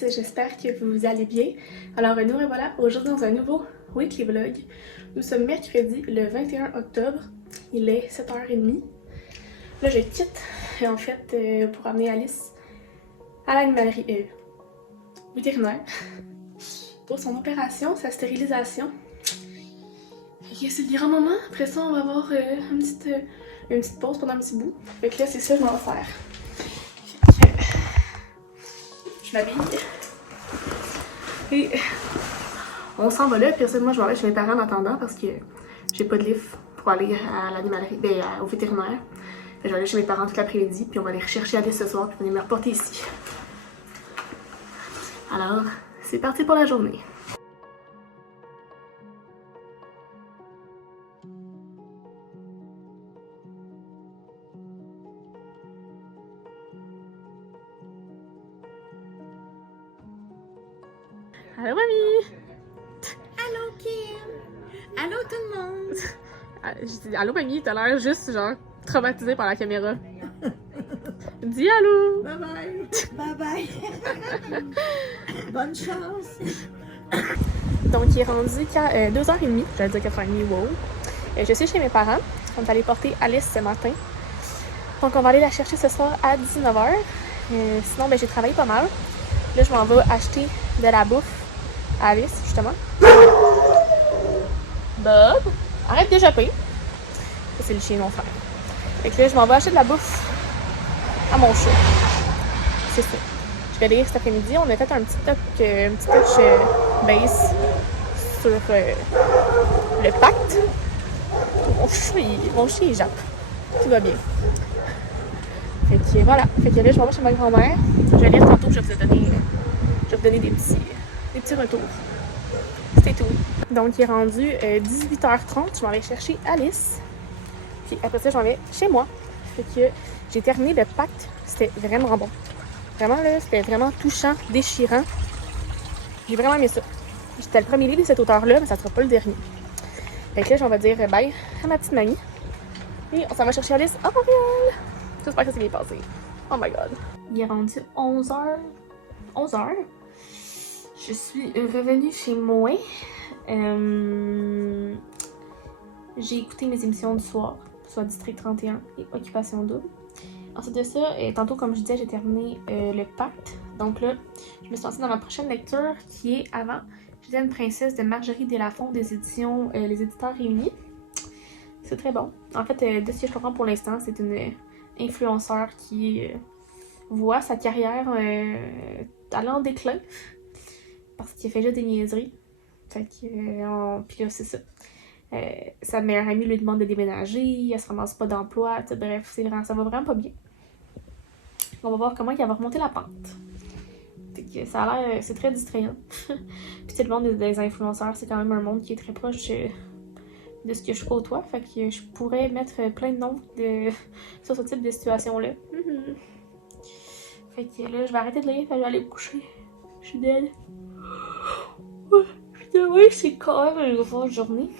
tous, j'espère que vous allez bien. Alors nous revoilà aujourd'hui dans un nouveau weekly vlog. Nous sommes mercredi le 21 octobre, il est 7h30. Là je quitte en fait pour amener Alice à l'animalerie vétérinaire pour son opération, sa stérilisation. Fait que c'est le grand moment, après ça on va avoir une petite pause pendant un petit bout. Fait que là c'est ça que je m'en vais faire. Je m'habille. Et on s'en va là, puis moi je vais aller chez mes parents en attendant parce que j'ai pas de livre pour aller à l'animalerie, au vétérinaire. Je vais aller chez mes parents toute l'après-midi, puis on va aller rechercher Alice ce soir, puis on va me reporter ici. Alors, c'est parti pour la journée. Allô mamie! Allô Kim! Allô tout le monde! Je dis allô mamie, t'as l'air juste genre traumatisée par la caméra. Dis allô! Bye bye! Bye bye! Bonne chance! Donc il est rendu 2h30, j'allais dire 4h30, wow. Je suis chez mes parents, on est allé porter Alice ce matin. Donc on va aller la chercher ce soir à 19h. Sinon j'ai travaillé pas mal. Là je m'en vais acheter de la bouffe à Alice justement. Bob, arrête de japper. Ça c'est le chien de mon frère. Fait que là je m'en vais acheter de la bouffe à mon chat. C'est ça. Je vais lire cet après-midi. On a fait un petit touch base sur le pacte. Mon chien il jappe. Tout va bien. Fait que voilà. Fait que là je m'en vais chez ma grand-mère. Je vais lire tantôt, je vais vous donner des petits retours. C'était tout. Donc il est rendu 18h30. Je m'en vais chercher Alice. Puis après ça, je m'en vais chez moi. Fait que j'ai terminé le pacte. C'était vraiment bon. Vraiment là, c'était vraiment touchant, déchirant. J'ai vraiment aimé ça. C'était le premier livre de cet auteur-là, mais ça sera pas le dernier. Fait que là, on va dire bye à ma petite mamie. Et on s'en va chercher Alice à Montréal. J'espère que ça s'est bien passé. Oh my god. Il est rendu 11h. 11h. Je suis revenue chez moi. J'ai écouté mes émissions du soir, soit District 31 et Occupation Double. Ensuite de ça, tantôt comme je disais, j'ai terminé le pacte. Donc là, je me suis lancée dans ma prochaine lecture qui est Avant, j'étais une princesse de Marjorie Delafont des éditions Les Éditeurs Réunis. C'est très bon. En fait, de ce que je comprends pour l'instant, c'est une influenceure qui voit sa carrière aller en déclin parce qu'il fait juste des niaiseries. Fait que, puis là, c'est ça. Sa meilleure amie lui demande de déménager, elle se ramasse pas d'emploi, bref, ça va vraiment pas bien. On va voir comment elle va remonter la pente. Fait que ça a l'air, c'est très distrayant. Puis le monde des influenceurs, c'est quand même un monde qui est très proche de ce que je côtoie, fait que je pourrais mettre plein de noms sur ce type de situation-là. Fait que là, je vais arrêter de lire, je vais aller me coucher. Je suis dead. Oui, c'est quand même une grosse journée.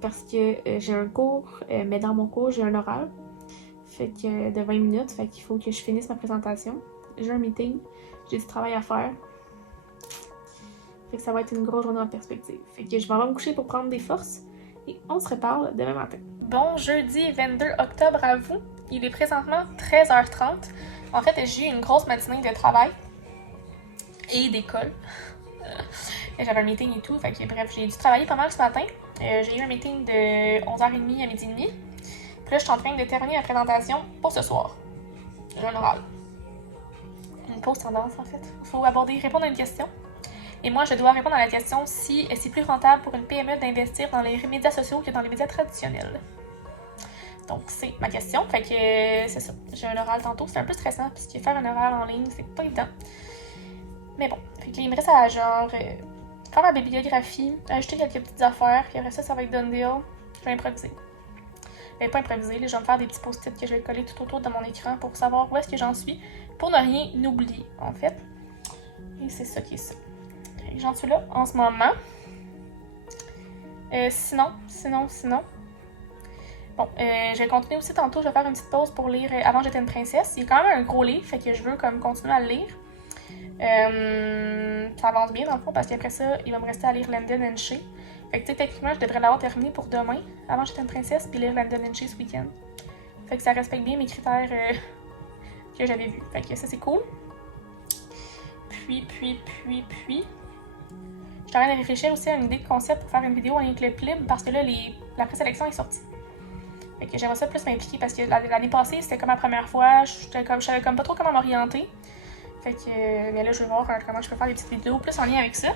Parce que j'ai un cours, mais dans mon cours, j'ai un oral. Fait que de 20 minutes, fait qu'il faut que je finisse ma présentation. J'ai un meeting, j'ai du travail à faire. Fait que ça va être une grosse journée en perspective. Fait que je vais me coucher pour prendre des forces et on se reparle demain matin. Bon jeudi 22 octobre à vous. Il est présentement 13h30. En fait, j'ai eu une grosse matinée de travail et d'école. J'avais un meeting et tout, fait que bref, j'ai dû travailler pas mal ce matin. J'ai eu un meeting de 11h30 à 12h30. Puis là, je suis en train de terminer ma présentation pour ce soir. J'ai un oral. Une pause tendance, en fait. Il faut répondre à une question. Et moi, je dois répondre à la question si c'est plus rentable pour une PME d'investir dans les médias sociaux que dans les médias traditionnels. Donc, c'est ma question. Fait que c'est ça. J'ai un oral tantôt. C'est un peu stressant, parce que faire un oral en ligne, c'est pas évident. Mais bon. Fait que là, il me reste à genre faire ma bibliographie, ajouter quelques petites affaires, puis après ça va être done deal. Je vais improviser. Pas improviser, là, je vais me faire des petits post-it que je vais coller tout autour de mon écran pour savoir où est-ce que j'en suis, pour ne rien oublier, en fait. Et c'est ça qui est ça. J'en suis là en ce moment. Sinon. Bon, je vais continuer aussi tantôt, je vais faire une petite pause pour lire Avant j'étais une princesse. Il y a quand même un gros livre, fait que je veux comme continuer à le lire. Ça avance bien dans le fond parce qu'après ça, il va me rester à lire London and Shea. Fait que tu sais, techniquement, je devrais l'avoir terminé pour demain. Avant, j'étais une princesse, puis lire London and Shea ce week-end. Fait que ça respecte bien mes critères que j'avais vus. Fait que ça, c'est cool. Puis. Je suis en train de réfléchir aussi à une idée de concept pour faire une vidéo en lien avec le PLIB parce que là, la présélection est sortie. Fait que j'aimerais ça plus m'impliquer parce que l'année passée, c'était comme la première fois. Je savais comme pas trop comment m'orienter. Fait que, mais là, je vais voir comment je peux faire des petites vidéos plus en lien avec ça.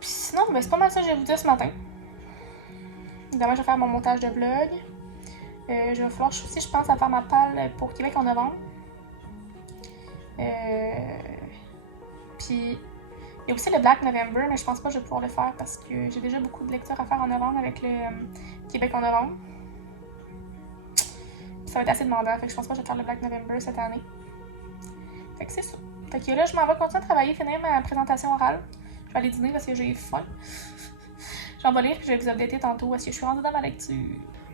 Puis sinon, ben, c'est pas mal ça que je vais vous dire ce matin. Demain, je vais faire mon montage de vlog. Je vais falloir aussi, je pense, à faire ma palle pour Québec en novembre. Puis, il y a aussi le Black November, mais je pense pas que je vais pouvoir le faire parce que j'ai déjà beaucoup de lectures à faire en novembre avec le Québec en novembre. Puis ça va être assez demandant, fait que je pense pas que je vais faire le Black November cette année. Fait que c'est ça. Fait que là, je m'en vais continuer à travailler, finir ma présentation orale. Je vais aller dîner parce que j'ai faim. J'en vais lire puis je vais vous updater tantôt parce que je suis rendue dans ma lecture.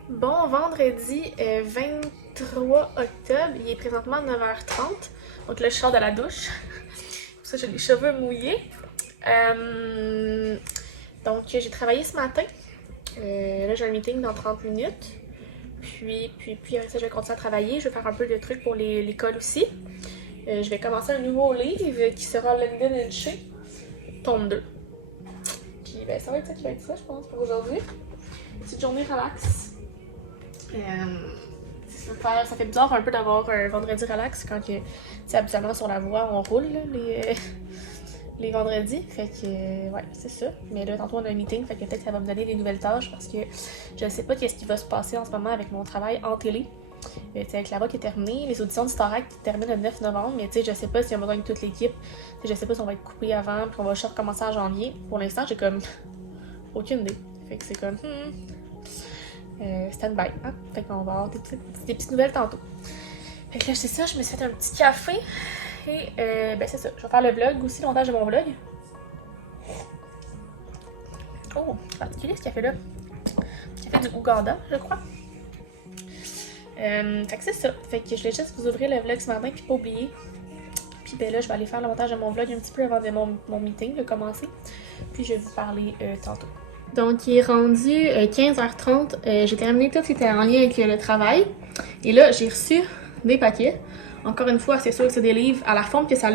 Bon, vendredi 23 octobre, il est présentement 9h30. Donc là, je sors de la douche. Pour ça, j'ai les cheveux mouillés. Donc, j'ai travaillé ce matin. Là, j'ai un meeting dans 30 minutes. Puis après ça, je vais continuer à travailler. Je vais faire un peu de trucs pour l'école aussi. Je vais commencer un nouveau livre qui sera London and Shea, tome 2. Puis ben, ça va être ça qui va être ça, je pense, pour aujourd'hui. Petite journée relax. Ça fait bizarre un peu d'avoir un vendredi relax quand que, habituellement sur la voie on roule là, les vendredis. Fait que ouais, c'est ça. Mais là, tantôt on a un meeting, fait que peut-être que ça va me donner des nouvelles tâches parce que je sais pas qu'est-ce qui va se passer en ce moment avec mon travail en télé. Avec la voix qui est terminée, les auditions de Starac qui terminent le 9 novembre, mais je sais pas s'il y a besoin de toute l'équipe. Je sais pas si on va être coupé avant, puis qu'on va recommencer en janvier. Pour l'instant, j'ai comme aucune idée. Fait que c'est comme stand-by. Hein? Fait qu'on va avoir des petites nouvelles tantôt. Fait que là, c'est ça, je me suis fait un petit café. Et ben c'est ça. Je vais faire le vlog aussi, le montage de mon vlog. Oh, c'est particulier ce café-là. Café du Ouganda, je crois. Fait que c'est ça. Fait que je voulais juste vous ouvrir le vlog ce matin puis pas oublier. Puis ben là, je vais aller faire le montage de mon vlog un petit peu avant de mon meeting de commencer. Puis je vais vous parler tantôt. Donc il est rendu 15h30. J'ai terminé tout ce qui était en lien avec le travail. Et là, j'ai reçu des paquets. Encore une fois, c'est sûr que c'est des livres à la forme que ça a.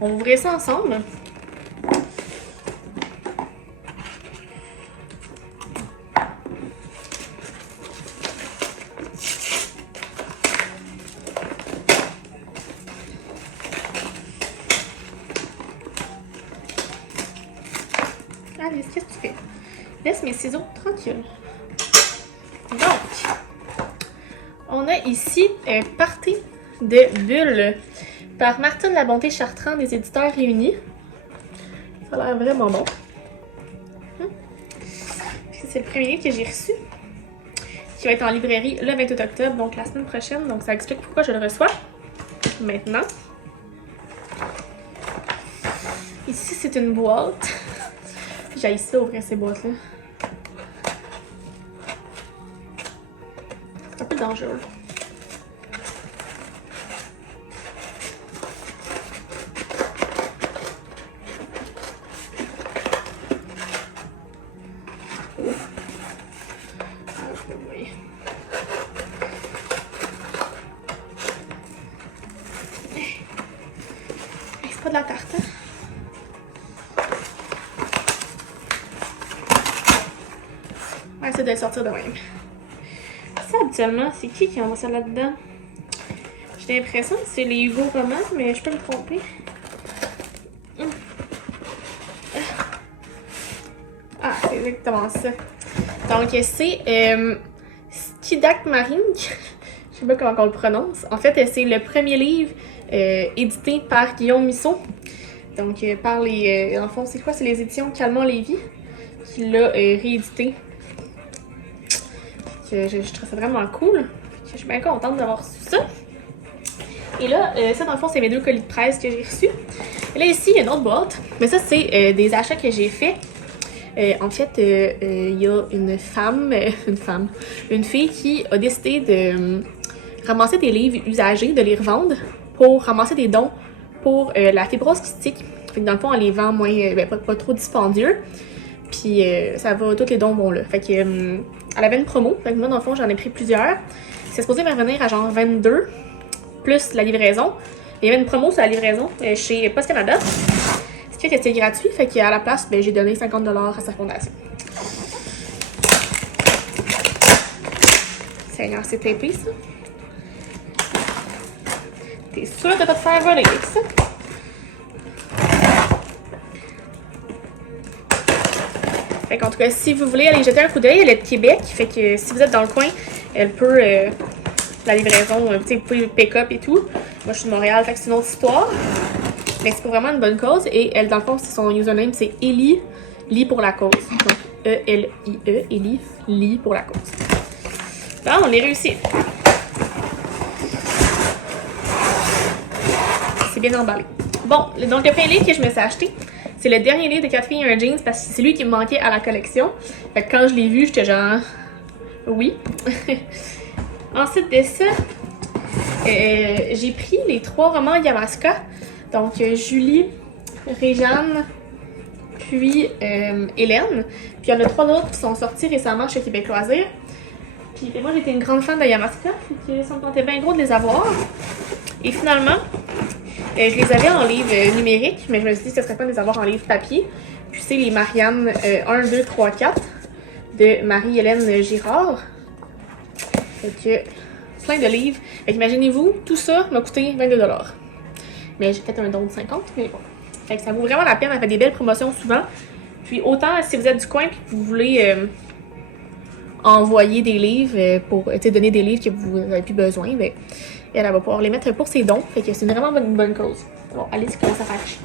On va ouvrir ça ensemble. Allez, qu'est-ce que tu fais? Laisse mes ciseaux tranquilles. Donc, on a ici Partie de bulles par Martine La Bonté Chartrand des éditeurs réunis. Ça a l'air vraiment bon. C'est le premier livre que j'ai reçu, qui va être en librairie le 28 octobre, donc la semaine prochaine. Donc ça explique pourquoi je le reçois maintenant. Ici, c'est une boîte. J'ai ça ouvrir ces boîtes-là. C'est un peu dangereux. C'est pas de la tarte, hein? On va essayer de le sortir de même. Ça, habituellement, c'est qui envoie ça là-dedans? J'ai l'impression que c'est les Hugo Roman, mais je peux me tromper. Ah, c'est exactement ça. Donc, c'est Skidak Marine. Je sais pas comment on le prononce. En fait, c'est le premier livre édité par Guillaume Musso. Donc, par les... en fond, c'est quoi? C'est les éditions Calmont-Lévy qui l'a réédité. Je trouve ça vraiment cool. Je suis bien contente d'avoir reçu ça. Et là, ça, dans le fond, c'est mes 2 colis de presse que j'ai reçus. Et là, ici, il y a une autre boîte. Mais ça, c'est des achats que j'ai faits. En fait, il y a une fille qui a décidé de ramasser des livres usagés, de les revendre pour ramasser des dons pour la fibrose kystique. Fait que dans le fond, on les vend moins, pas trop dispendieux. Puis ça va, tous les dons vont là. Fait que elle avait une promo. Fait que moi, dans le fond, j'en ai pris plusieurs. C'est supposé me revenir à genre 22, plus la livraison. Il y avait une promo sur la livraison chez Post Canada. Ce qui fait que c'était gratuit. Fait qu'à la place, ben, j'ai donné 50$ à sa fondation. Seigneur, c'est tapé, ça. T'es sûr de pas te faire voler avec ça? Fait qu'en tout cas, si vous voulez aller jeter un coup d'œil, elle est de Québec. Fait que si vous êtes dans le coin, elle peut... la livraison, tu sais, vous pouvez pick-up et tout. Moi, je suis de Montréal, fait que c'est une autre histoire. Mais c'est pour vraiment une bonne cause. Et elle, dans le fond, c'est son username, c'est Ellie, Lie pour la cause. Donc, E-L-I-E, Ellie, Lie pour la cause. Bon, on est réussi. C'est bien emballé. Bon, donc le premier livre que je me suis acheté, c'est le dernier livre de 4 filles et un jeans parce que c'est lui qui me manquait à la collection. Fait que quand je l'ai vu, j'étais genre... Oui. Ensuite de ça, j'ai pris les 3 romans Yamaska. Donc, Julie, Réjeanne, puis Hélène. Puis il y en a 3 autres qui sont sortis récemment chez Québec Loisirs. Puis moi, j'étais une grande fan de Yamaska, fait que ça me tentait bien gros de les avoir. Et finalement, je les avais en livre numérique, mais je me suis dit que ce serait pas de les avoir en livre papier. Puis c'est les Marianne 1, 2, 3, 4 de Marie-Hélène Girard. Fait que plein de livres. Fait qu'imaginez-vous, tout ça m'a coûté 22$. Mais j'ai fait un don de 50$, mais bon. Fait que ça vaut vraiment la peine, elle fait des belles promotions souvent. Puis autant si vous êtes du coin et que vous voulez envoyer des livres pour donner des livres que vous n'avez plus besoin, ben, elle va pouvoir les mettre pour ses dons. Fait que c'est vraiment une bonne cause. Bon, allez, ça commence à faire chier.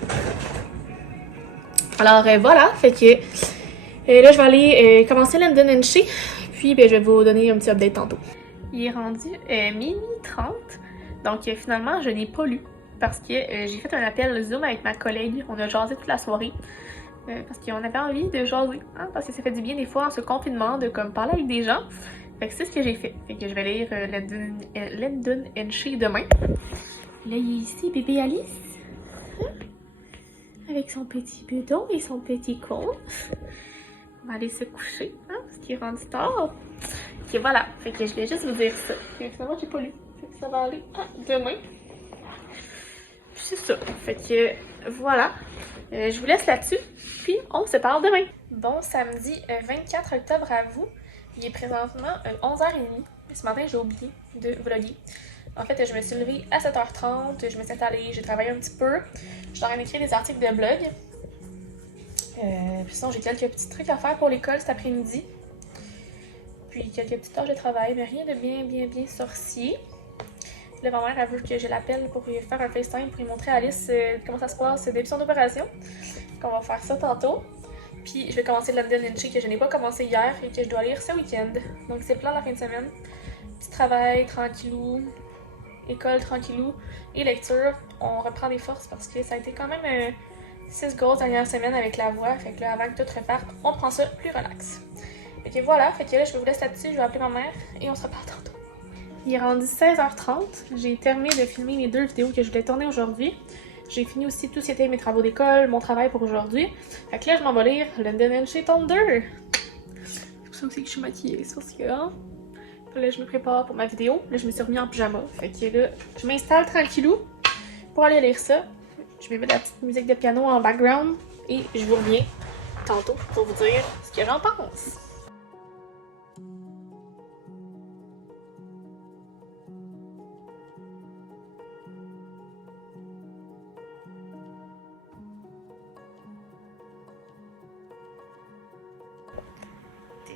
Alors voilà, fait que là je vais aller commencer London & Shea. Puis ben, je vais vous donner un petit update tantôt. Il est rendu minuit 30. Donc finalement, je n'ai pas lu. Parce que j'ai fait un appel Zoom avec ma collègue. On a jasé toute la soirée. Parce qu'on avait envie de jaser. Hein, parce que ça fait du bien des fois en ce confinement de comme parler avec des gens. Fait que c'est ce que j'ai fait. Fait que je vais lire London & Shea demain. Là, il est ici, bébé Alice. Avec son petit bedon et son petit con. On va aller se coucher, hein, parce qu'il est rendu tard. Ok, voilà. Fait que je voulais juste vous dire ça. Et finalement, j'ai pas lu. Fait que ça va aller demain. Puis c'est ça. Fait que voilà. Je vous laisse là-dessus. Puis on se parle demain. Bon samedi 24 octobre à vous. Il est présentement 11h30. Ce matin, j'ai oublié de vlogger. En fait, je me suis levée à 7h30. Je me suis installée. J'ai travaillé un petit peu. Je suis en train d'écrire des articles de blog. Puis sinon, j'ai quelques petits trucs à faire pour l'école cet après-midi. Puis quelques petites tâches de travail, mais rien de bien sorcier. Là, ma mère, elle veut que je l'appelle pour lui faire un FaceTime pour lui montrer à Alice comment ça se passe depuis son opération. Donc, on va faire ça tantôt. Puis je vais commencer London & Shea que je n'ai pas commencé hier et que je dois lire ce week-end. Donc c'est le plan de la fin de semaine. Petit travail, tranquillou. École, tranquillou. Et lecture. On reprend des forces parce que ça a été quand même 6 grosses dernières semaines avec la voix. Fait que là, avant que tout reparte, on prend ça plus relax. Fait que voilà, fait que là, je vais vous laisser là-dessus. Je vais appeler ma mère et on se reparle tantôt. Il est rendu 16h30. J'ai terminé de filmer mes 2 vidéos que je voulais tourner aujourd'hui. J'ai fini aussi tout ce qui était mes travaux d'école, mon travail pour aujourd'hui. Fait que là, je m'en vais lire London & Shea tome 2. C'est pour ça aussi que je suis maquillée, c'est parce que... Hein? Là, je me prépare pour ma vidéo. Là, je me suis remis en pyjama. Fait que là, je m'installe tranquillou pour aller lire ça. Je vais mettre la petite musique de piano en background. Et je vous reviens tantôt pour vous dire ce que j'en pense.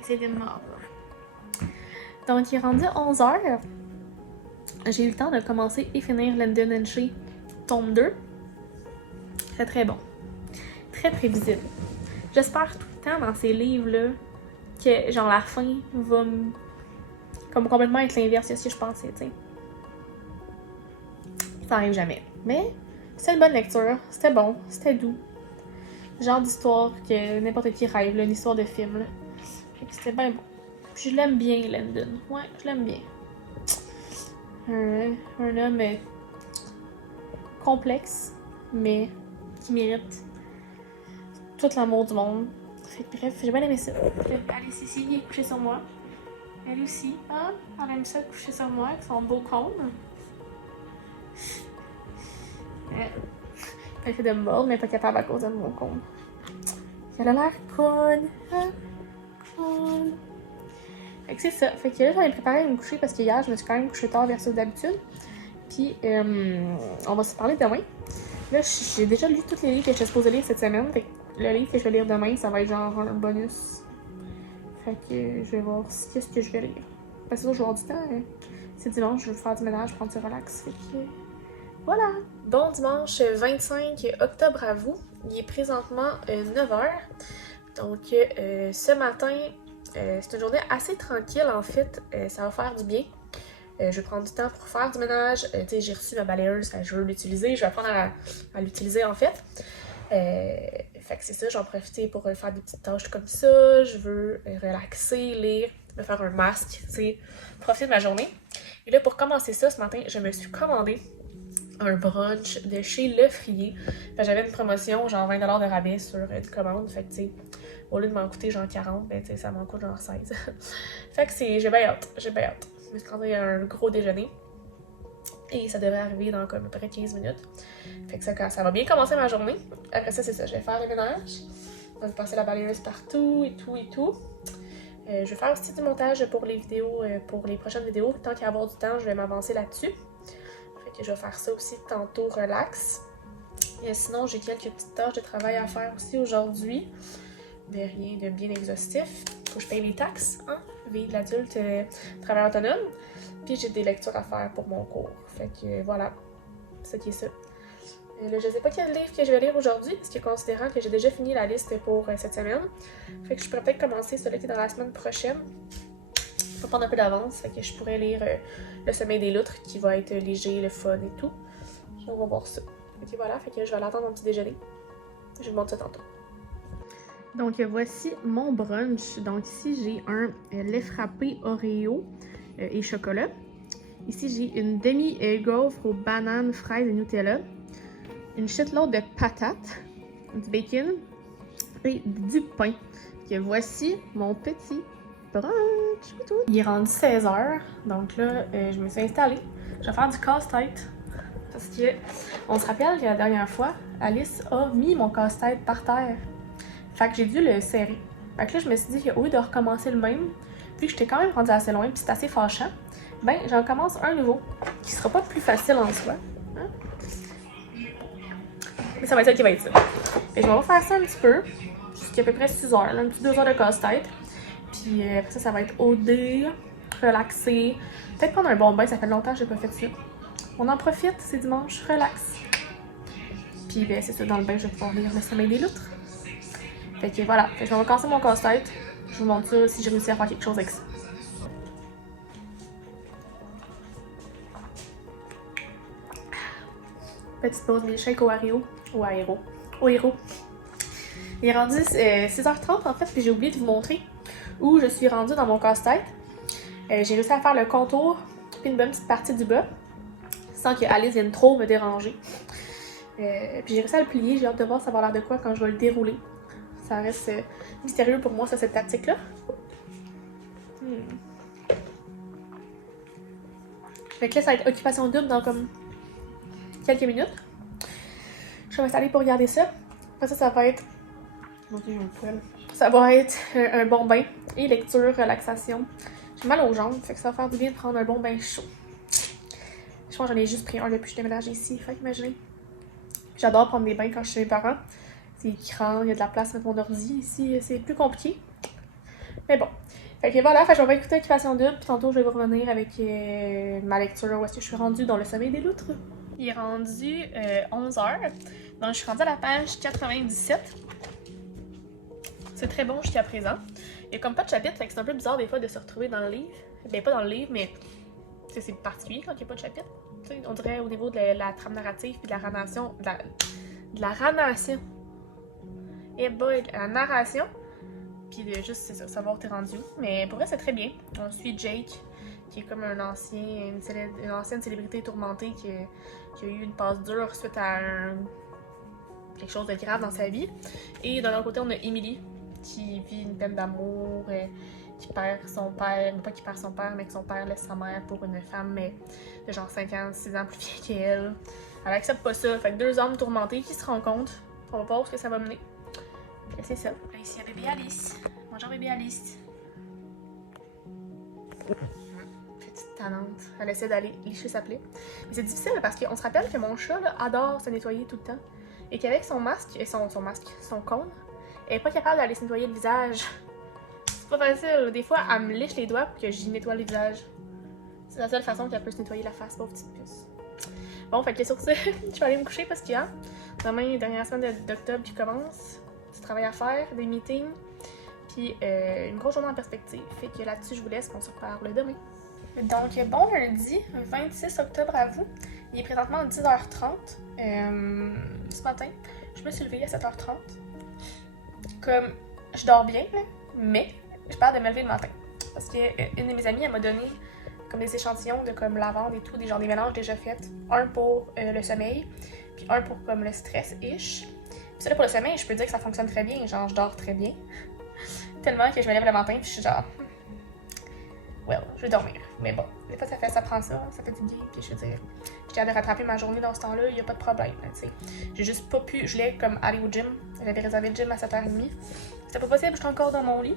C'est des morts. Donc, il est rendu 11h. J'ai eu le temps de commencer et finir London & Shea tome 2. C'est très bon. Très prévisible. J'espère tout le temps dans ces livres-là que, genre, la fin va comme complètement être l'inverse de ce que je pensais, tu sais. Ça arrive jamais. Mais c'était une bonne lecture. C'était bon. C'était doux. Genre d'histoire que n'importe qui rêve, là, une histoire de film, là. C'était bien bon. Puis je l'aime bien, London. Ouais, je l'aime bien. Un homme complexe, mais qui mérite tout l'amour du monde. Fait que bref, j'ai bien aimé ça. Alice ici, il est couché sur moi. Elle aussi, hein? Elle aime ça coucher sur moi avec son beau cône. Elle fait de me mordre, mais pas capable à cause de mon cône. Elle a l'air conne. Hein? Conne. Fait que c'est ça. Fait que là, j'en ai préparé à me coucher parce que hier, je me suis quand même couchée tard versus d'habitude. Puis, on va se parler demain. Là, j'ai déjà lu tous les livres que j'étais supposée lire cette semaine. Fait que le livre que je vais lire demain, ça va être genre un bonus. Fait que je vais voir qu'est-ce que je vais lire. Parce que je vais avoir du temps. Hein. C'est dimanche, je vais faire du ménage, prendre du relax. Fait que voilà. Bon dimanche 25 octobre à vous. Il est présentement 9h. Donc, ce matin, c'est une journée assez tranquille en fait. Ça va faire du bien. Je vais prendre du temps pour faire du ménage. J'ai reçu ma balayeuse, je veux l'utiliser. Je vais apprendre à l'utiliser en fait. Fait que c'est ça, j'en profite pour faire des petites tâches comme ça. Je veux relaxer, lire, me faire un masque, profiter de ma journée. Et là, pour commencer ça, ce matin, je me suis commandé un brunch de chez Le Frier. J'avais une promotion, genre 20$ de rabais sur une commande. Fait que, tu sais, au lieu de m'en coûter genre 40, ben, ça m'en coûte genre 16. Fait que j'ai bien hâte, Je me suis commandé un gros déjeuner. Et ça devrait arriver dans comme à peu près 15 minutes. Fait que ça va bien commencer ma journée. Après ça, c'est ça, je vais faire le ménage. Je vais passer la balayeuse partout et tout. Je vais faire aussi du montage pour les vidéos, pour les prochaines vidéos. Tant qu'il y a avoir du temps, je vais m'avancer là-dessus. Fait que je vais faire ça aussi tantôt relax. Et sinon, j'ai quelques petites tâches de travail à faire aussi aujourd'hui. Mais rien de bien exhaustif. Faut que je paye les taxes, hein? Vie de l'adulte, travail autonome. Puis j'ai des lectures à faire pour mon cours. Fait que voilà, c'est qui est ça. Là, je sais pas quel livre que je vais lire aujourd'hui, parce que considérant que j'ai déjà fini la liste pour cette semaine, fait que je pourrais peut-être commencer celui qui est dans la semaine prochaine. Faut prendre un peu d'avance, fait que je pourrais lire Le Sommeil des loutres, qui va être léger, le fun et tout. On va voir ça. Fait que voilà, fait que je vais l'attendre mon petit déjeuner. Je vous montre ça tantôt. Donc voici mon brunch. Donc ici j'ai un lait frappé Oreo et chocolat. Ici j'ai une demi-gaufre aux bananes, fraises et Nutella. Une shitload de patates, du bacon et du pain. Et voici mon petit brunch. Il est rendu 16h, donc là je me suis installée. Je vais faire du casse-tête parce que on se rappelle que la dernière fois, Alice a mis mon casse-tête par terre. Fait que j'ai dû le serrer. Fait que là je me suis dit qu'au lieu de recommencer le même, vu que j'étais quand même rendue assez loin puis c'est assez fâchant, ben j'en commence un nouveau qui sera pas plus facile en soi. Hein? Mais ça va être ça qui va être ça. Et je vais faire ça un petit peu, jusqu'à à peu près 6 heures, là, un petit 2 heures de casse-tête. Puis après ça, ça va être OD, relaxé. Peut-être prendre un bon bain, ça fait longtemps que j'ai pas fait ça. On en profite, c'est dimanche, relax. Puis ben, c'est ça, dans le bain, je vais pouvoir lire Le Sommeil des loutres. Fait que voilà, fait que je vais casser mon casse-tête. Je vous montre ça si j'ai réussi à faire quelque chose avec ça. Petite pause milkshake au Oreo. Au héros. Il est rendu 6h30 en fait, puis j'ai oublié de vous montrer où je suis rendue dans mon casse-tête. J'ai réussi à faire le contour, puis une bonne petite partie du bas, sans que Alice vienne trop me déranger. Puis j'ai réussi à le plier, j'ai hâte de voir ça va l'air de quoi quand je vais le dérouler. Ça reste mystérieux pour moi, ça, cette tactique-là. Fait que là, ça va être occupation double dans comme quelques minutes. Je vais m'installer pour regarder ça. Après ça, ça va être... Mon Dieu, j'ai un poil. Ça va être un bon bain et lecture, relaxation. J'ai mal aux jambes, fait que ça va faire du bien de prendre un bon bain chaud. Je pense que j'en ai juste pris un depuis que je déménage ici, fait qu'imaginez. J'adore prendre des bains quand je suis chez mes parents. C'est écran, il y a de la place avec mon ordi. Ici, c'est plus compliqué. Mais bon. Fait que voilà, fait que je vais écouter Occupation double, puis tantôt je vais vous revenir avec ma lecture, où est-ce que je suis rendue dans Le Sommeil des loutres. Il est rendu 11h, donc je suis rendue à la page 97. C'est très bon jusqu'à présent. Il y a comme pas de chapitre, fait que c'est un peu bizarre des fois de se retrouver dans le livre. Ben pas dans le livre, mais c'est particulier quand il n'y a pas de chapitre. T'sais, on dirait au niveau de la trame narrative puis de la narration. De la narration. Et boy, la narration. Puis juste, c'est ça, savoir où t'es rendu. Mais pour vrai, c'est très bien. On suit Jake, qui est comme une ancienne célébrité tourmentée qui a eu une passe dure suite à quelque chose de grave dans sa vie. Et d'un autre côté, on a Emily, qui vit une peine d'amour, qui perd son père, pas qui perd son père, mais que son père laisse sa mère pour une femme de genre 5 ans, 6 ans plus vieille qu'elle. Elle accepte pas ça, fait que deux hommes tourmentés qui se rencontrent. On va voir où ce que ça va mener. Et c'est ça. Là, ici, il y a bébé Alice. Bonjour bébé Alice. Petite tannante. Elle essaie d'aller licher sa plaie. Mais c'est difficile parce qu'on se rappelle que mon chat là, adore se nettoyer tout le temps. Et qu'avec son masque, son cône, elle est pas capable d'aller se nettoyer le visage. C'est pas facile. Des fois, elle me liche les doigts pour que j'y nettoie le visage. C'est la seule façon qu'elle peut se nettoyer la face, pauvre petite puce. Bon, fait que sur ça, je vais aller me coucher parce qu'il y a demain, dernière semaine d'octobre qui commence. Du travail à faire, des meetings, puis une grosse journée en perspective. Fait que là-dessus, je vous laisse, on se reparle demain. Donc, bon lundi, 26 octobre à vous. Il est présentement 10h30. Ce matin, je me suis levée à 7h30. Comme, je dors bien, là, mais je pars de me lever le matin. Parce qu'une de mes amies, elle m'a donné comme des échantillons de comme lavande et tout, des mélanges déjà faits. Un pour le sommeil, puis un pour comme le stress-ish. Puis ça là, pour le sommeil, je peux dire que ça fonctionne très bien, genre je dors très bien. Tellement que je me lève le matin puis je suis genre... Well, je vais dormir. Mais bon, des fois ça prend ça fait du bien, puis je veux dire... J'étais hâte de rattraper ma journée dans ce temps-là, il n'y a pas de problème, tu sais. J'ai juste pas pu, je voulais comme aller au gym. J'avais réservé le gym à 7h30. C'était pas possible, j'étais encore dans mon lit.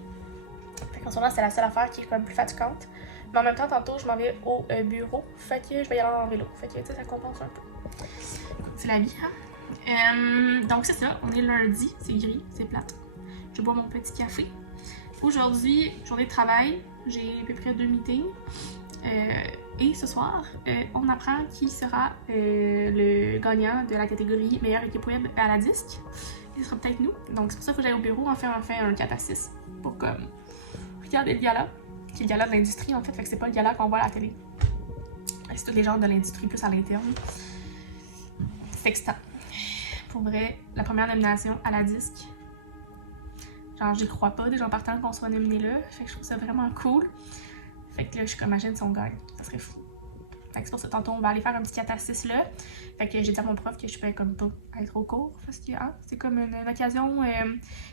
Fait qu'en ce moment, c'est la seule affaire qui est comme plus fatigante. Mais en même temps, tantôt, je m'en vais au bureau. Fait que je vais y aller en vélo. Fait que, tu sais, ça compense un peu. C'est la vie, hein? Donc, c'est ça. On est lundi. C'est gris. C'est plate. Je bois mon petit café. Aujourd'hui, journée de travail. J'ai à peu près 2 meetings. Et ce soir, on apprend qui sera le gagnant de la catégorie meilleure équipe web à la disque. Ce sera peut-être nous. Donc, c'est pour ça qu'il faut que j'aille au bureau. On fait un 4 à 6 pour comme regarder le gala. Qui est le gala de l'industrie en fait que c'est pas le gala qu'on voit à la télé. C'est tous les gens de l'industrie plus à l'interne. C'est excitant. Pour vrai, la première nomination à la disque. Genre, j'y crois pas déjà en partant qu'on soit nominé là. Fait que je trouve ça vraiment cool. Fait que là, je suis comme, imagine si on gagne. Ça serait fou. Fait que c'est pour ça, tantôt, on va aller faire un petit 4 à 6 là. Fait que j'ai dit à mon prof que je pouvais comme pas être au cours. Parce que c'est comme une occasion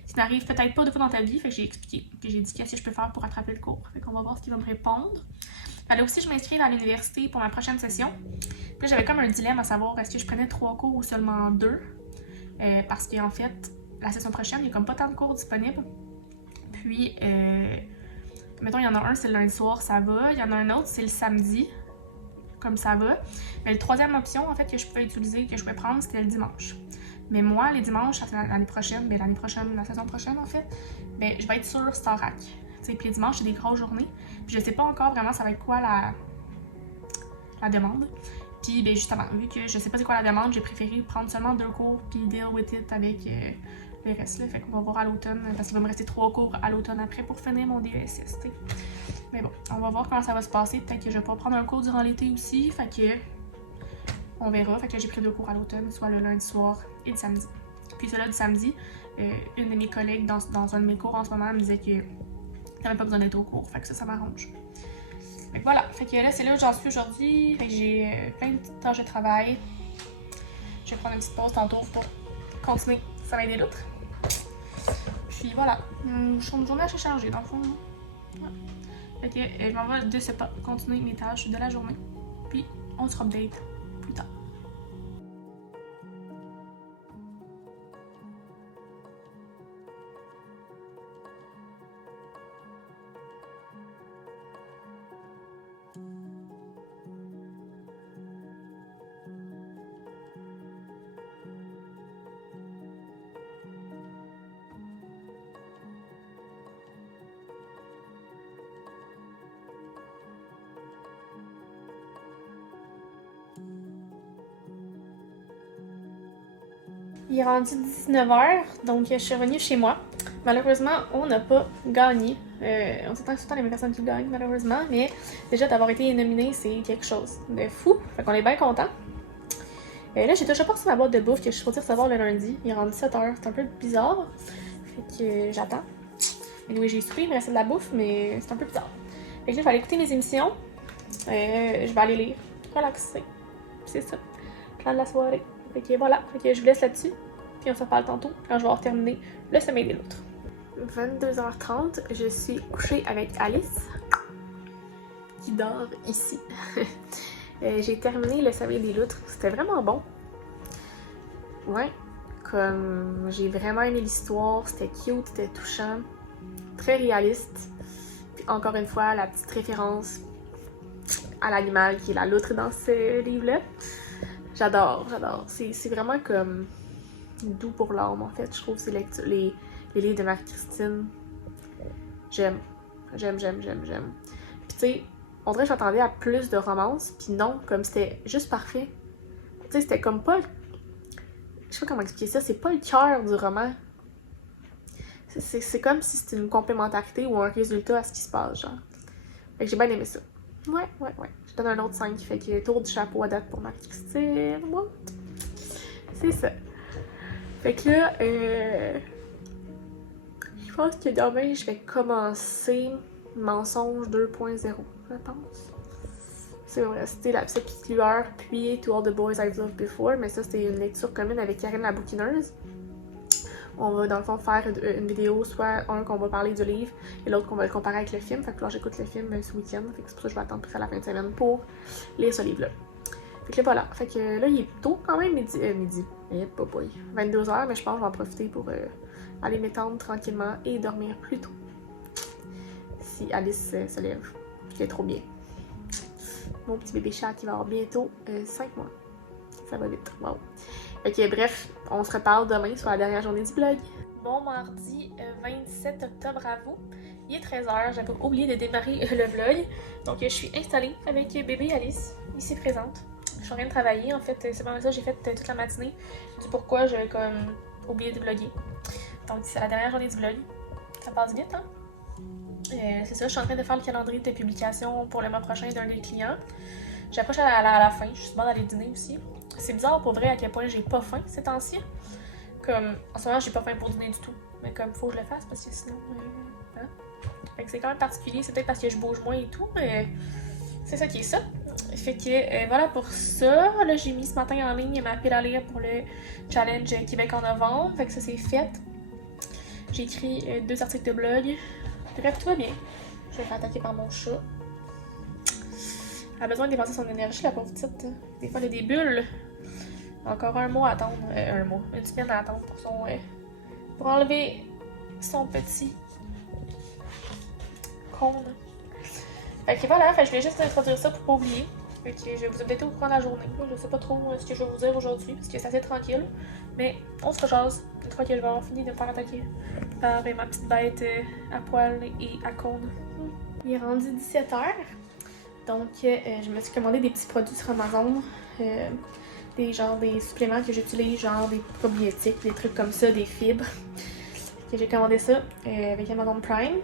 qui n'arrive peut-être pas deux fois dans ta vie. Fait que j'ai expliqué, que j'ai dit qu'est-ce que je peux faire pour attraper le cours. Fait qu'on va voir ce qu'il va me répondre. Là aussi, je m'inscris à l'université pour ma prochaine session. Puis là, j'avais comme un dilemme à savoir est-ce que je prenais 3 cours ou seulement 2. Parce qu'en fait, la session prochaine, il n'y a comme pas tant de cours disponibles. Puis, mettons, il y en a un, c'est le lundi soir, ça va. Il y en a un autre, c'est le samedi. Comme ça va. Mais la troisième option, en fait, que je pouvais utiliser, que je pouvais prendre, c'était le dimanche. Mais moi, les dimanches, l'année prochaine, la saison prochaine, en fait, je vais être sur Starac. Tu sais, puis les dimanches, c'est des grosses journées. Puis je sais pas encore vraiment ça va être quoi la demande. Puis, justement, vu que je sais pas c'est quoi la demande, j'ai préféré prendre seulement 2 cours puis deal with it avec le reste, là. Fait qu'on va voir à l'automne, parce qu'il va me rester 3 cours à l'automne après pour finir mon DESS, t'sais. Mais bon, on va voir comment ça va se passer. Peut-être que je vais pas prendre un cours durant l'été aussi. Fait que on verra. Fait que là, j'ai pris 2 cours à l'automne, soit le lundi soir et le samedi. Puis celui-là du samedi, une de mes collègues dans un de mes cours en ce moment me disait que t'avais pas besoin d'être au cours. Fait que ça m'arrange. Fait que voilà. Fait que là, c'est là où j'en suis aujourd'hui. Fait que j'ai plein de petites tâches de travail. Je vais prendre une petite pause tantôt pour continuer. Ça va aider l'autre. Puis voilà. Je suis une journée assez chargée dans le fond. Ouais. Fait que je m'en vais de ce pas continuer mes tâches de la journée. Puis on se update plus tard. Il est rendu 19h, donc je suis revenue chez moi. Malheureusement, on n'a pas gagné. On s'entend que c'est tout le temps les mêmes personnes qui gagnent, malheureusement, mais déjà d'avoir été nominé, c'est quelque chose de fou. Fait qu'on est bien contents. Là, j'ai toujours pas reçu ma boîte de bouffe que je suis supposée recevoir le lundi. Il est rendu 7h, c'est un peu bizarre. Fait que j'attends. Et oui, j'ai soupé, il me restait de la bouffe, mais c'est un peu bizarre. Fait que là, je vais aller écouter mes émissions. Je vais aller lire, relaxer. C'est ça. Plan de la soirée. Fait que voilà. Fait que je vous laisse là-dessus. Puis on se reparle tantôt quand je vais avoir terminé le sommeil des loutres. 22h30, je suis couchée avec Alice qui dort ici. J'ai terminé le sommeil des loutres. C'était vraiment bon. Ouais. Comme j'ai vraiment aimé l'histoire. C'était cute, c'était touchant. Très réaliste. Puis encore une fois, la petite référence à l'animal qui est la loutre dans ce livre-là. J'adore. C'est vraiment comme doux pour l'âme, en fait. Je trouve que les livres de Marie-Christine. J'aime. Puis tu sais, on dirait que j'attendais à plus de romance, puis non, comme c'était juste parfait. Tu sais, c'était comme pas... Je sais pas comment expliquer ça, c'est pas le cœur du roman. C'est comme si c'était une complémentarité ou un résultat à ce qui se passe, genre. Fait que j'ai bien aimé ça. Ouais. Je donne un autre 5, fait que tour du chapeau à date pour Marie-Christine. What? C'est ça. Fait que là, je pense que demain, je vais commencer Mensonge 2.0, je pense. C'est vrai, c'était La petite lueur, puis To All the Boys I've Loved Before, mais ça, c'était une lecture commune avec Karine la bouquineuse. On va dans le fond faire une vidéo, soit un qu'on va parler du livre et l'autre qu'on va le comparer avec le film. Fait que là j'écoute le film ce week-end, fait que c'est pour ça que je vais attendre pour faire la fin de semaine pour lire ce livre-là. Fait que là voilà, fait que là il est tôt quand même, midi. Eh, boy. 22h, mais je pense que je vais en profiter pour aller m'étendre tranquillement et dormir plus tôt. Si Alice se lève, qui est trop bien. Mon petit bébé chat qui va avoir bientôt 5 mois. Ça va vite, wow. Ok, bref, on se reparle demain sur la dernière journée du vlog. Bon mardi 27 octobre à vous. Il est 13h, j'avais oublié de démarrer le vlog. Donc je suis installée avec bébé Alice, ici présente. Je suis en train de travailler, en fait, c'est pas ça, j'ai fait toute la matinée. Du pourquoi j'avais comme oublié de vlogger. Donc c'est la dernière journée du vlog. Ça passe vite, hein? C'est ça, je suis en train de faire le calendrier de publication pour le mois prochain d'un des clients. J'approche à la fin, je suis souvent d'aller dîner aussi. C'est bizarre pour vrai à quel point j'ai pas faim ces temps-ci. Comme, en ce moment, j'ai pas faim pour dîner du tout. Mais comme, faut que je le fasse parce que sinon... hein? Fait que c'est quand même particulier, c'est peut-être parce que je bouge moins et tout, mais c'est ça qui est ça. Fait que voilà pour ça. Là, j'ai mis ce matin en ligne ma pile à lire pour le challenge Québec en novembre. Fait que ça, c'est fait. J'ai écrit 2 articles de blog. Bref, tout va bien. Je vais faire attaquer par mon chat. Elle a besoin de dépenser son énergie, la pauvre petite. Des fois, elle a des bulles. Encore un mois à attendre. Une semaine à attendre pour enlever son petit cône. Fait que voilà, je voulais juste introduire ça pour pas oublier. Fait que je vais vous updater au courant de la journée. Je sais pas trop ce que je vais vous dire aujourd'hui parce que c'est assez tranquille. Mais on se rejase une fois que je vais avoir fini de me faire attaquer par ma petite bête à poil et à cône. Il est rendu 17h. Donc, je me suis commandé des petits produits sur Amazon. Des suppléments que j'utilise, genre des probiotiques, des trucs comme ça, des fibres. J'ai commandé ça avec Amazon Prime.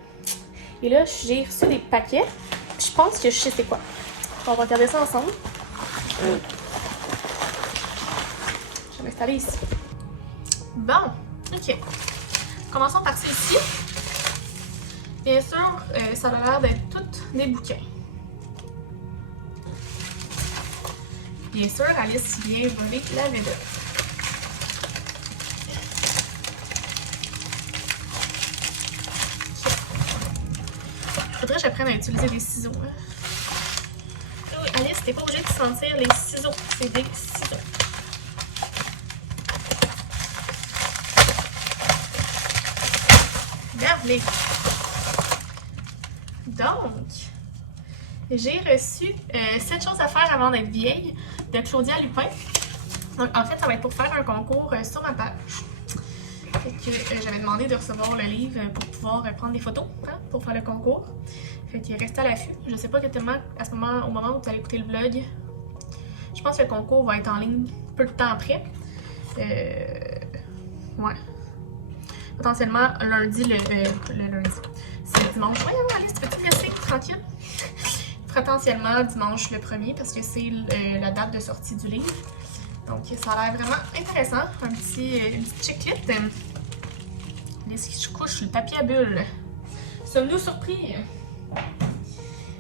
Et là, j'ai reçu des paquets. Je pense que je sais c'est quoi. On va regarder ça ensemble. Je vais m'installer ici. Bon, ok. Commençons par celle-ci. Bien sûr, ça a l'air d'être toutes des bouquins. Bien sûr, Alice vient voler la vedette. Faudrait que j'apprenne à utiliser des ciseaux. Hein? Oui, Alice, t'es pas obligée de sentir les ciseaux. C'est des ciseaux. Regarde-les. Donc, j'ai reçu 7 choses à faire avant d'être vieille de Claudia Lupin. Donc, en fait, ça va être pour faire un concours sur ma page. Fait que j'avais demandé de recevoir le livre pour pouvoir prendre des photos hein, pour faire le concours. Fait qu'il reste à l'affût. Je sais pas exactement au moment où vous allez écouter le vlog. Je pense que le concours va être en ligne peu de temps après. Ouais. Potentiellement lundi, le lundi. C'est dimanche. Ouais, Alice, peux-tu me laisser tranquille? Potentiellement dimanche le 1er parce que c'est la date de sortie du livre. Donc ça a l'air vraiment intéressant. Une petite chiclette. Je couche sur le papier à bulles. Sommes-nous surpris?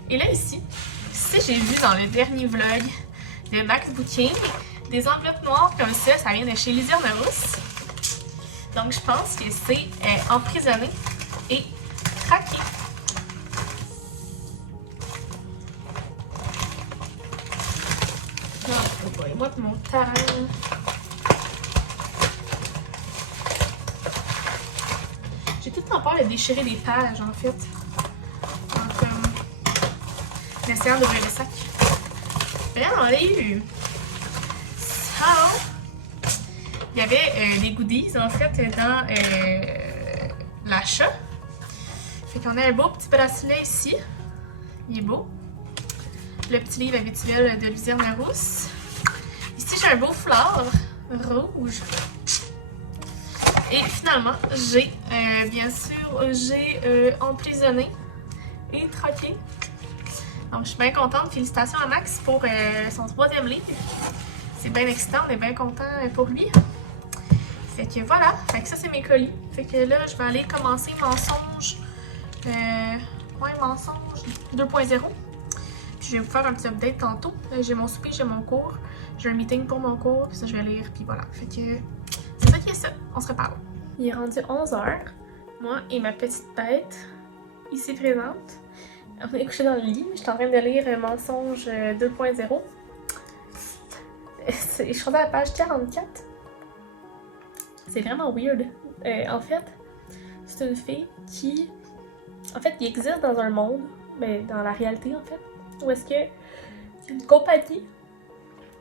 Et là ici, Si j'ai vu dans le dernier vlog de Max Booking, des enveloppes noires comme ça vient de chez Lisière Rousse. Donc je pense que c'est emprisonné et craqué. Non, moi mon talent. J'ai tout le temps peur de déchirer des pages en fait. Donc, en essayant d'ouvrir le sac. Là, on a eu ça. Il y avait des goodies en fait dans l'achat. Fait qu'on a un beau petit bracelet ici. Il est beau. Le petit livre habituel de Lisière Rousse. Ici, j'ai un beau foulard rouge. Et finalement, j'ai, bien sûr, emprisonné et traqué. Donc, je suis bien contente. Félicitations à Max pour son 3e livre. C'est bien excitant, on est bien content pour lui. Fait que voilà, fait que ça c'est mes colis. Fait que là, je vais aller commencer mensonge. Mensonge 2.0. Puis je vais vous faire un petit update tantôt. J'ai mon souper, j'ai mon cours. J'ai un meeting pour mon cours, puis ça je vais lire, puis voilà. Fait que c'est ça qui est ça. On se reparle. Il est rendu 11h. Moi et ma petite bête, ici présente. On est couché dans le lit. Je suis en train de lire Mensonge 2.0. Je suis rendue à la page 44. C'est vraiment weird. En fait, c'est une fille qui... En fait, qui existe dans un monde, mais dans la réalité en fait, où est-ce que c'est une compagnie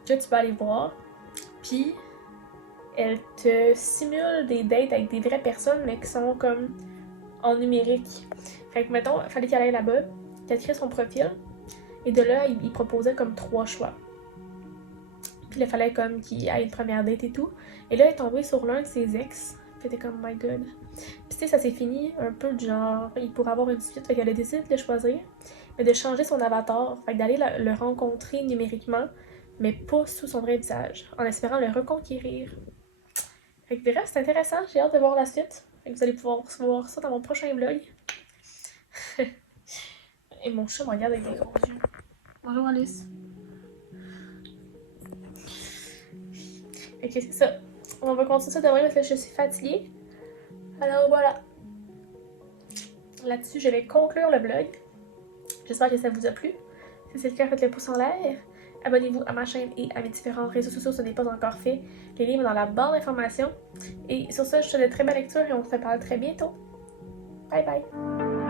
que tu peux aller voir, puis elle te simule des dates avec des vraies personnes, mais qui sont comme en numérique. Fait que mettons, il fallait qu'elle aille là-bas, qu'elle crée son profil, et de là, il proposait comme 3 choix. Puis là, il fallait comme qu'il ait une première date et tout. Et là, elle est tombée sur l'un de ses ex. Fait que comme, my god. Puis tu sais, ça s'est fini un peu du genre, il pourrait avoir une suite. Fait qu'elle a décidé de le choisir, mais de changer son avatar. Fait que d'aller le rencontrer numériquement, mais pas sous son vrai visage, en espérant le reconquérir. Fait que bref, c'est intéressant. J'ai hâte de voir la suite. Fait que vous allez pouvoir voir ça dans mon prochain vlog. Et mon chat me regarde avec des gros yeux. Bonjour Alice. Fait que c'est ça. On va continuer ça demain parce que je suis fatiguée. Alors voilà. Là-dessus, je vais conclure le vlog. J'espère que ça vous a plu. Si c'est le cas, faites le pouce en l'air. Abonnez-vous à ma chaîne et à mes différents réseaux sociaux si ce n'est pas encore fait. Les liens sont dans la barre d'informations. Et sur ça, je te souhaite de très belle lecture et on se reparle très bientôt. Bye bye!